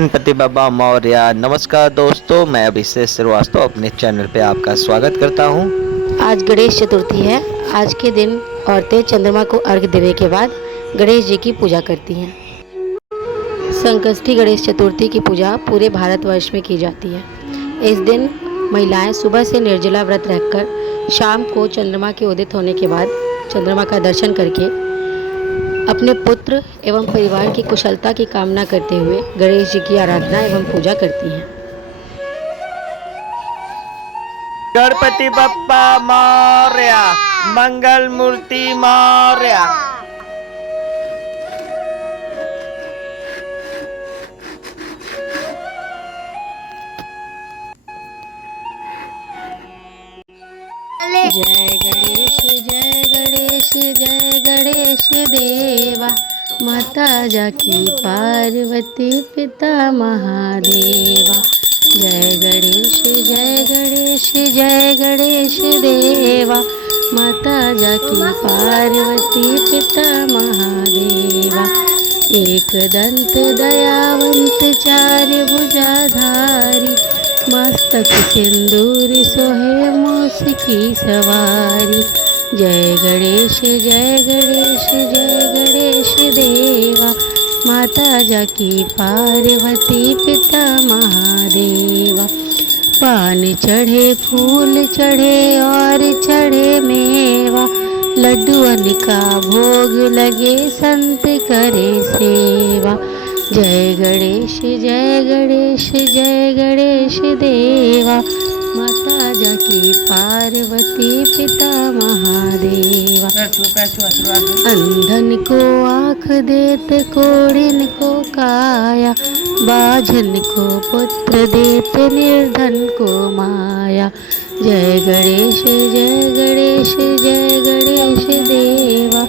गणपति बाबा मौर्य। नमस्कार दोस्तों, मैं अभिषेक श्रीवास्तव अपने चैनल पे आपका स्वागत करता हूँ। आज गणेश चतुर्थी है। आज के दिन औरतें चंद्रमा को अर्घ्य देने के बाद गणेश जी की पूजा करती हैं। संकष्टी गणेश चतुर्थी की पूजा पूरे भारतवर्ष में की जाती है। इस दिन महिलाएं सुबह से निर्जला व्रत रखकर शाम को चंद्रमा के उदित होने के बाद चंद्रमा का दर्शन करके अपने पुत्र एवं परिवार की कुशलता की कामना करते हुए गणेश जी की आराधना एवं पूजा करती हैं। गणपति बप्पा मौर्य, मंगल मूर्ति मौर्य। जय गणेश जय गणेश जय गणेश देवा, माता जाकी पार्वती पिता महादेवा। जय गणेश जय गणेश जय गणेश देवा, माता जाकी पार्वती पिता महादेवा। एक दंत दयावंत चार भुजाधारी, मस्तक सिंदूर सोहे मूस की सवारी। जय गणेश जय गणेश जय गणेश देवा, माता जाकी पार्वती पिता महादेवा। पान चढ़े फूल चढ़े और चढ़े मेवा, लड्डूअन का भोग लगे संत करे सेवा। जय गणेश जय गणेश जय गणेश देवा, माता जाकी पार्वती पिता महादेवा। अंधन को आँख देत कोढ़िन को काया, बाझन को पुत्र देत निर्धन को माया। जय गणेश जय गणेश जय गणेश देवा,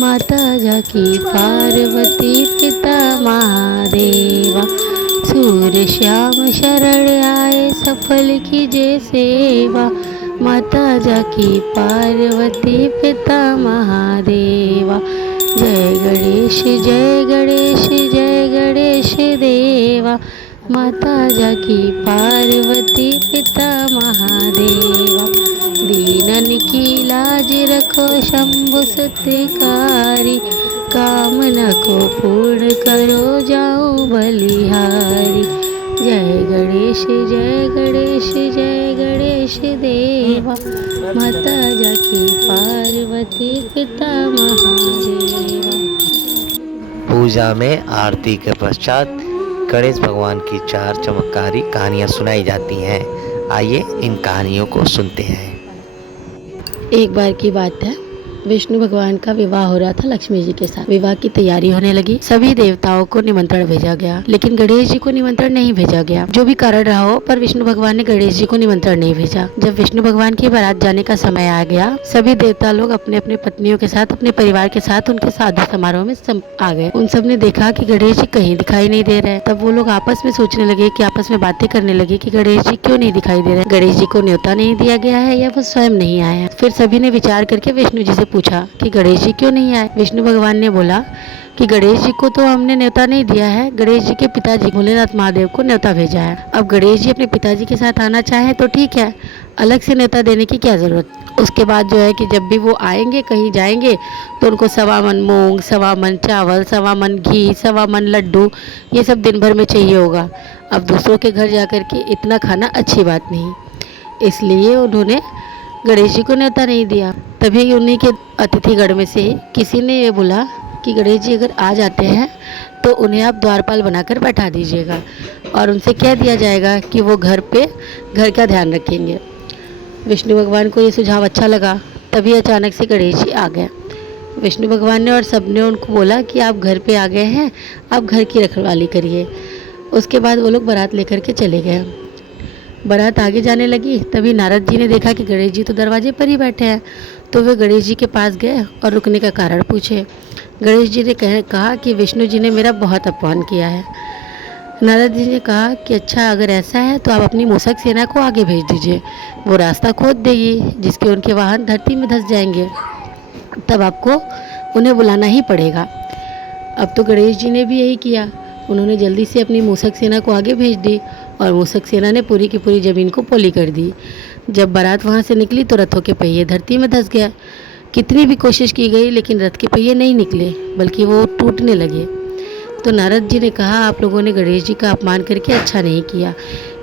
माता जाकी पार्वती पिता महादेवा। सूर्य श्याम शरण आए सफल कीजे सेवा, माता जाकी पार्वती पिता महादेवा। जय गणेश जय गणेश जय गणेश देवा, माता जाकी पार्वती पिता महादेवा। दीनन की लाज रखो शंभु सत्कारी, कामना को पूर्ण करो जाओ बलिहारी। जय गणेश जय गणेश जय गणेश देवा, माता जाकी पार्वती पिता महादेवा। पूजा में आरती के पश्चात गणेश भगवान की चार चमत्कारी कहानियाँ सुनाई जाती हैं। आइए इन कहानियों को सुनते हैं। एक बार की बात है, विष्णु भगवान का विवाह हो रहा था लक्ष्मी जी के साथ। विवाह की तैयारी होने लगी, सभी देवताओं को निमंत्रण भेजा गया, लेकिन गणेश जी को निमंत्रण नहीं भेजा गया। जो भी कारण रहा हो, पर विष्णु भगवान ने गणेश जी को निमंत्रण नहीं भेजा। जब विष्णु भगवान की बारात जाने का समय आ गया, सभी देवता लोग अपने अपने पत्नियों के साथ, अपने परिवार के साथ उनके शादी समारोह में आ गए। उन सब ने देखा कि गणेश जी कहीं दिखाई नहीं दे रहे। तब वो लोग आपस में सोचने लगे, कि आपस में बातें करने लगे कि गणेश जी क्यों नहीं दिखाई दे रहे, गणेश जी को न्योता नहीं दिया गया है या वो स्वयं नहीं आए हैं। फिर सभी ने विचार करके विष्णु जी से पूछा कि गणेश जी क्यों नहीं आए। विष्णु भगवान ने बोला कि गणेश जी को तो हमने न्योता नहीं दिया है, गणेश जी के पिताजी भोलेनाथ महादेव को न्योता भेजा है। अब गणेश जी अपने पिताजी के साथ आना चाहे तो ठीक है, अलग से न्योता देने की क्या जरूरत। उसके बाद जो है कि जब भी वो आएंगे, कहीं जाएंगे, तो उनको 1.25 मन मूंग, 1.25 मन चावल, 1.25 मन घी, 1.25 मन लड्डू, ये सब दिन भर में चाहिए होगा। अब दूसरों के घर जा कर के इतना खाना अच्छी बात नहीं, इसलिए उन्होंने गणेश जी को न्योता नहीं दिया। तभी उन्हीं के अतिथिगण में से किसी ने ये बोला कि गणेश जी अगर आ जाते हैं तो उन्हें आप द्वारपाल बनाकर बैठा दीजिएगा और उनसे कह दिया जाएगा कि वो घर का ध्यान रखेंगे। विष्णु भगवान को ये सुझाव अच्छा लगा। तभी अचानक से गणेश जी आ गए। विष्णु भगवान ने और सबने उनको बोला कि आप घर पे आ गए हैं, आप घर की रखवाली करिए। उसके बाद वो लोग बारात लेकर के चले गए। बारात आगे जाने लगी, तभी नारद जी ने देखा कि गणेश जी तो दरवाजे पर ही बैठे हैं। तो वे गणेश जी के पास गए और रुकने का कारण पूछे। गणेश जी ने कहा कि विष्णु जी ने मेरा बहुत अपमान किया है। नारद जी ने कहा कि अच्छा, अगर ऐसा है तो आप अपनी मूषक सेना को आगे भेज दीजिए, वो रास्ता खोद देगी जिसके उनके वाहन धरती में धंस जाएंगे, तब आपको उन्हें बुलाना ही पड़ेगा। अब तो गणेश जी ने भी यही किया। उन्होंने जल्दी से अपनी मूसक सेना को आगे भेज दी और मूसक सेना ने पूरी की पूरी ज़मीन को पोली कर दी। जब बारात वहाँ से निकली तो रथों के पहिए धरती में धंस गया। कितनी भी कोशिश की गई लेकिन रथ के पहिए नहीं निकले, बल्कि वो टूटने लगे। तो नारद जी ने कहा, आप लोगों ने गणेश जी का अपमान करके अच्छा नहीं किया।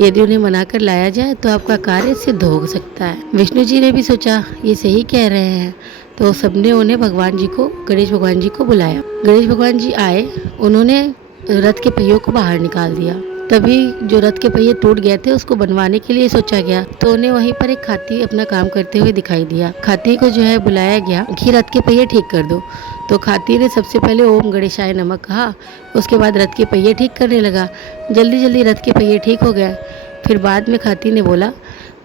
यदि उन्हें मनाकर लाया जाए तो आपका कार्य सिद्ध हो सकता है। विष्णु जी ने भी सोचा ये सही कह रहे हैं, तो सबने उन्हें गणेश भगवान जी को बुलाया। गणेश भगवान जी आए, उन्होंने रथ के पहियों को बाहर निकाल दिया। तभी जो रथ के पहिए टूट गए थे उसको बनवाने के लिए सोचा गया, तो उन्हें वहीं पर एक खाती अपना काम करते हुए दिखाई दिया। खाती को जो है बुलाया गया कि रथ के पहिए ठीक कर दो। तो खाती ने सबसे पहले ओम गणेशाय नमः कहा, उसके बाद रथ के पहिए ठीक करने लगा। जल्दी जल्दी रथ के पहिए ठीक हो गए। फिर बाद में खाती ने बोला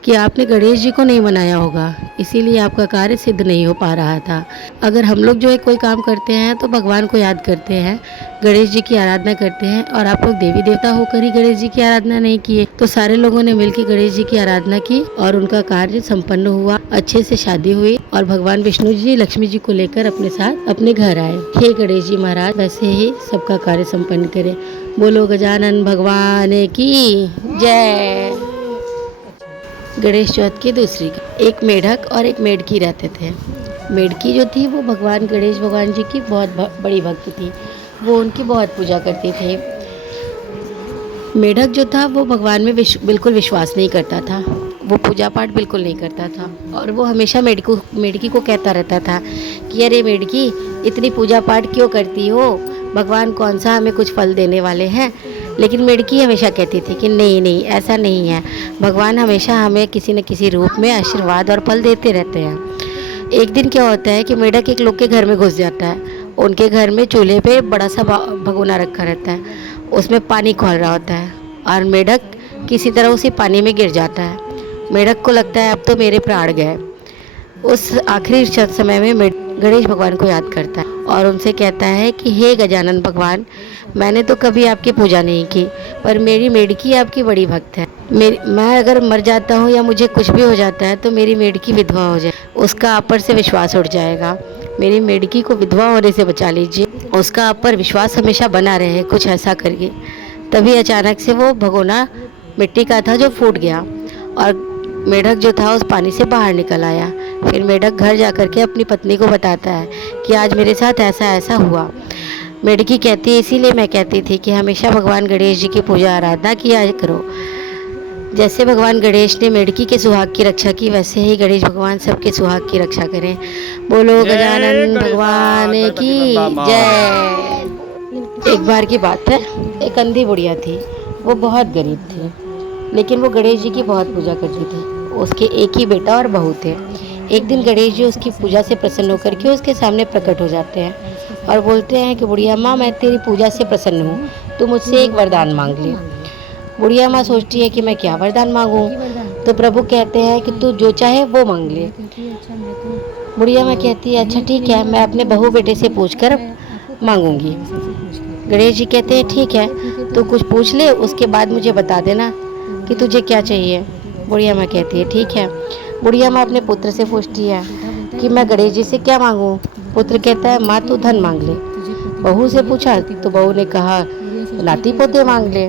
कि आपने गणेश जी को नहीं मनाया होगा, इसीलिए आपका कार्य सिद्ध नहीं हो पा रहा था। अगर हम लोग जो है कोई काम करते हैं तो भगवान को याद करते हैं, गणेश जी की आराधना करते हैं, और आप लोग देवी देवता होकर ही गणेश जी की आराधना नहीं किए। तो सारे लोगों ने मिलकर गणेश जी की आराधना की और उनका कार्य संपन्न हुआ। अच्छे से शादी हुई और भगवान विष्णु जी लक्ष्मी जी को लेकर अपने साथ अपने घर आए। हे गणेश जी महाराज, वैसे ही सबका कार्य संपन्न करें। बोलो गजानन भगवान की जय। गणेश चौथ की दूसरी, एक मेढक और एक मेढकी रहते थे। मेढकी जो थी वो भगवान गणेश भगवान जी की बहुत बड़ी भक्त थी, वो उनकी बहुत पूजा करती थी। मेढक जो था वो भगवान में बिल्कुल विश्वास नहीं करता था, वो पूजा पाठ बिल्कुल नहीं करता था, और वो हमेशा मेढकी को कहता रहता था कि अरे मेढकी, इतनी पूजा पाठ क्यों करती हो, भगवान कौन सा हमें कुछ फल देने वाले हैं। लेकिन मेढकी हमेशा कहती थी कि नहीं नहीं, ऐसा नहीं है, भगवान हमेशा हमें किसी न किसी रूप में आशीर्वाद और फल देते रहते हैं। एक दिन क्या होता है कि मेढक एक लोग के घर में घुस जाता है। उनके घर में चूल्हे पे बड़ा सा भगोना रखा रहता है, उसमें पानी खौल रहा होता है, और मेढक किसी तरह उसी पानी में गिर जाता है। मेढक को लगता है अब तो मेरे प्राण गए। उस आखिरी समय में गणेश भगवान को याद करता है और उनसे कहता है कि हे गजानन भगवान, मैंने तो कभी आपकी पूजा नहीं की, पर मेरी मेढकी आपकी बड़ी भक्त है। मैं अगर मर जाता हूँ या मुझे कुछ भी हो जाता है तो मेरी मेढकी विधवा हो जाए, उसका आप पर से विश्वास उठ जाएगा। मेरी मेढकी को विधवा होने से बचा लीजिए, उसका आप पर विश्वास हमेशा बना रहे, कुछ ऐसा करिए। तभी अचानक से वो भगोना मिट्टी का था जो फूट गया और मेढक जो था उस पानी से बाहर निकल आया। फिर मेढक घर जा कर के अपनी पत्नी को बताता है कि आज मेरे साथ ऐसा ऐसा हुआ। मेढकी कहती है, इसीलिए मैं कहती थी कि हमेशा भगवान गणेश जी की पूजा आराधना किया करो। जैसे भगवान गणेश ने मेढकी के सुहाग की रक्षा की, वैसे ही गणेश भगवान सबके सुहाग की रक्षा करें। बोलो गजानन भगवान की जय। एक बार की बात है, एक अंधी बुढ़िया थी, वो बहुत गरीब थी, लेकिन वो गणेश जी की बहुत पूजा करती थी। उसके एक ही बेटा और बहू थे। एक दिन गणेश जी उसकी पूजा से प्रसन्न होकर के उसके सामने प्रकट हो जाते हैं और बोलते हैं कि बुढ़िया माँ, मैं तेरी पूजा से प्रसन्न हूँ, तू मुझसे एक वरदान मांग ले। बुढ़िया माँ सोचती है कि मैं क्या वरदान मांगूँ, तो प्रभु कहते हैं कि तू जो चाहे वो मांग ले। बुढ़िया माँ कहती है, अच्छा ठीक है, मैं अपने बहू बेटे से पूछ कर मांगूंगी। गणेश जी कहते हैं, ठीक है, तू कुछ पूछ ले, उसके बाद मुझे बता देना कि तुझे क्या चाहिए। बुढ़िया माँ कहती है, ठीक है। बुढ़िया माँ अपने पुत्र से पूछती है कि मैं गणेश जी से क्या मांगूँ। पुत्र कहता है, माँ तू धन मांग ले। बहू से पूछा तो बहू ने कहा नाती पोते मांग ले।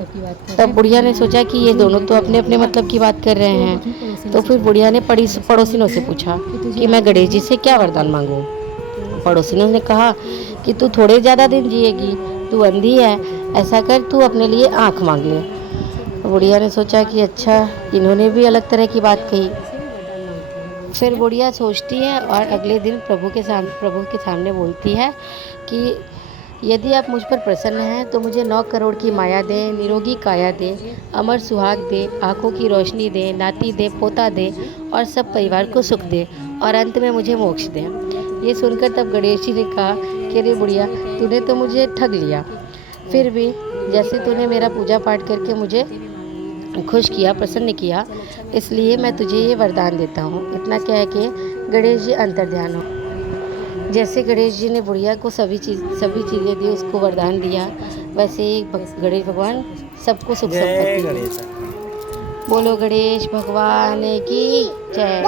तब बुढ़िया ने सोचा कि ये दोनों तो अपने अपने मतलब की बात कर रहे हैं, तो फिर बुढ़िया ने पड़ोसिनों से पूछा कि मैं गणेश जी से क्या वरदान मांगूँ। पड़ोसिनों ने कहा कि तू थोड़े ज़्यादा दिन जिएगी, तू अंधी है, ऐसा कर तू अपने लिए आँख मांग ले। बुढ़िया ने सोचा कि अच्छा, इन्होंने भी अलग तरह की बात कही। फिर बुढ़िया सोचती है और अगले दिन प्रभु के सामने बोलती है कि यदि आप मुझ पर प्रसन्न हैं तो मुझे 9 करोड़ की माया दें, निरोगी काया दें, अमर सुहाग दे, आँखों की रोशनी दे, नाती दे, पोता दे और सब परिवार को सुख दे, और अंत में मुझे मोक्ष दे। ये सुनकर तब गणेश जी ने कहा कि अरे बुढ़िया, तूने तो मुझे ठग लिया, फिर भी जैसे तूने मेरा पूजा पाठ करके मुझे खुश किया, प्रसन्न किया, इसलिए मैं तुझे ये वरदान देता हूँ। इतना कह के गणेश जी अंतर्ध्यान हो। जैसे गणेश जी ने बुढ़िया को सभी चीज़ें दी, उसको वरदान दिया, वैसे ही गणेश भगवान सबको सुख संपत्ति दे। बोलो गणेश भगवान की जय।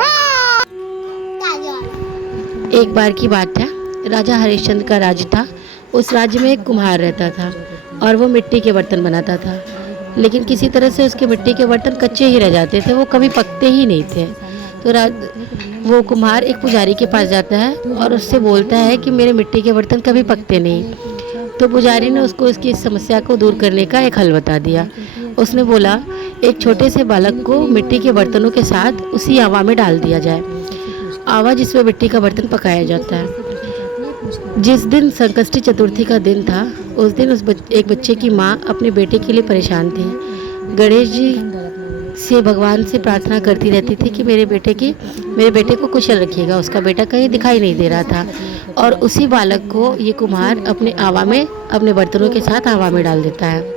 एक बार की बात है, राजा हरिश्चंद्र का राज्य था। उस राज्य में एक कुम्हार रहता था। और वो मिट्टी के बर्तन बनाता था। लेकिन किसी तरह से उसके मिट्टी के बर्तन कच्चे ही रह जाते थे, वो कभी पकते ही नहीं थे। तो वो कुम्हार एक पुजारी के पास जाता है और उससे बोलता है कि मेरे मिट्टी के बर्तन कभी पकते नहीं। तो पुजारी ने उसको इसकी इस समस्या को दूर करने का एक हल बता दिया। उसने बोला, एक छोटे से बालक को मिट्टी के बर्तनों के साथ उसी आवा में डाल दिया जाए, आवा जिसमें मिट्टी का बर्तन पकाया जाता है। जिस दिन संकष्टी चतुर्थी का दिन था, उस दिन एक बच्चे की माँ अपने बेटे के लिए परेशान थी। गणेश जी से भगवान से प्रार्थना करती रहती थी कि मेरे बेटे को कुशल रखिएगा। उसका बेटा कहीं दिखाई नहीं दे रहा था और उसी बालक को ये कुम्हार अपने आवा में, अपने बर्तनों के साथ आवा में डाल देता है।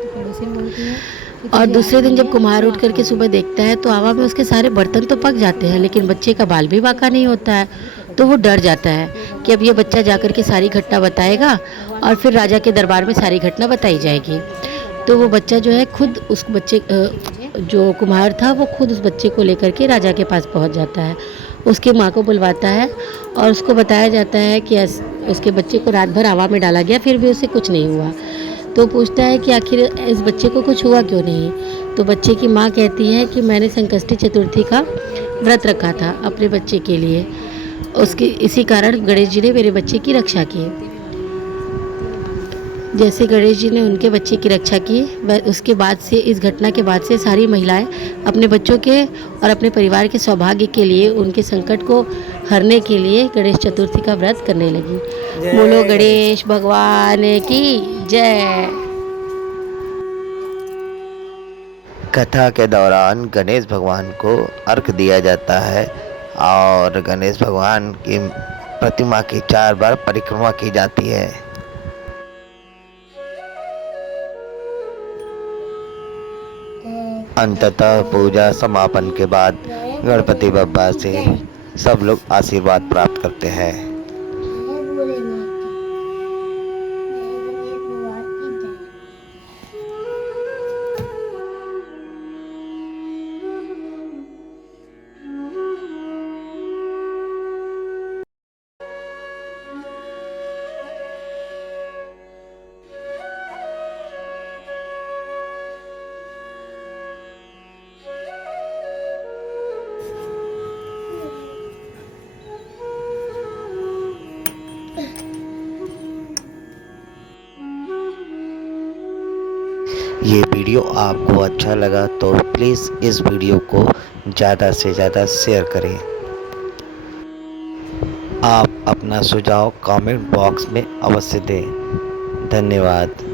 और दूसरे दिन जब कुम्हार उठ करके सुबह देखता है तो आवा में उसके सारे बर्तन तो पक जाते हैं, लेकिन बच्चे का बाल भी बाका नहीं होता है। तो वो डर जाता है कि अब ये बच्चा जाकर के सारी घटना बताएगा और फिर राजा के दरबार में सारी घटना बताई जाएगी। तो वो बच्चा जो है खुद उस बच्चे, जो कुम्हार था, वो खुद उस बच्चे को लेकर के राजा के पास पहुंच जाता है। उसकी माँ को बुलवाता है और उसको बताया जाता है कि उसके बच्चे को रात भर आवा में डाला गया, फिर भी उसे कुछ नहीं हुआ। तो पूछता है कि आखिर इस बच्चे को कुछ हुआ क्यों नहीं। तो बच्चे की माँ कहती है कि मैंने संकष्टी चतुर्थी का व्रत रखा था अपने बच्चे के लिए, उसके इसी कारण गणेश जी ने मेरे बच्चे की रक्षा की। जैसे गणेश जी ने उनके बच्चे की रक्षा की, उसके बाद से, इस घटना के बाद से सारी महिलाएं अपने बच्चों के और अपने परिवार के सौभाग्य के लिए, उनके संकट को हरने के लिए गणेश चतुर्थी का व्रत करने लगी। बोलो गणेश भगवान की जय। कथा के दौरान गणेश भगवान को अर्घ दिया जाता है और गणेश भगवान की प्रतिमा की 4 बार परिक्रमा की जाती है। अंततः पूजा समापन के बाद गणपति बप्पा से सब लोग आशीर्वाद प्राप्त करते हैं। ये वीडियो आपको अच्छा लगा तो प्लीज़ इस वीडियो को ज़्यादा से ज़्यादा शेयर करें। आप अपना सुझाव कमेंट बॉक्स में अवश्य दें। धन्यवाद।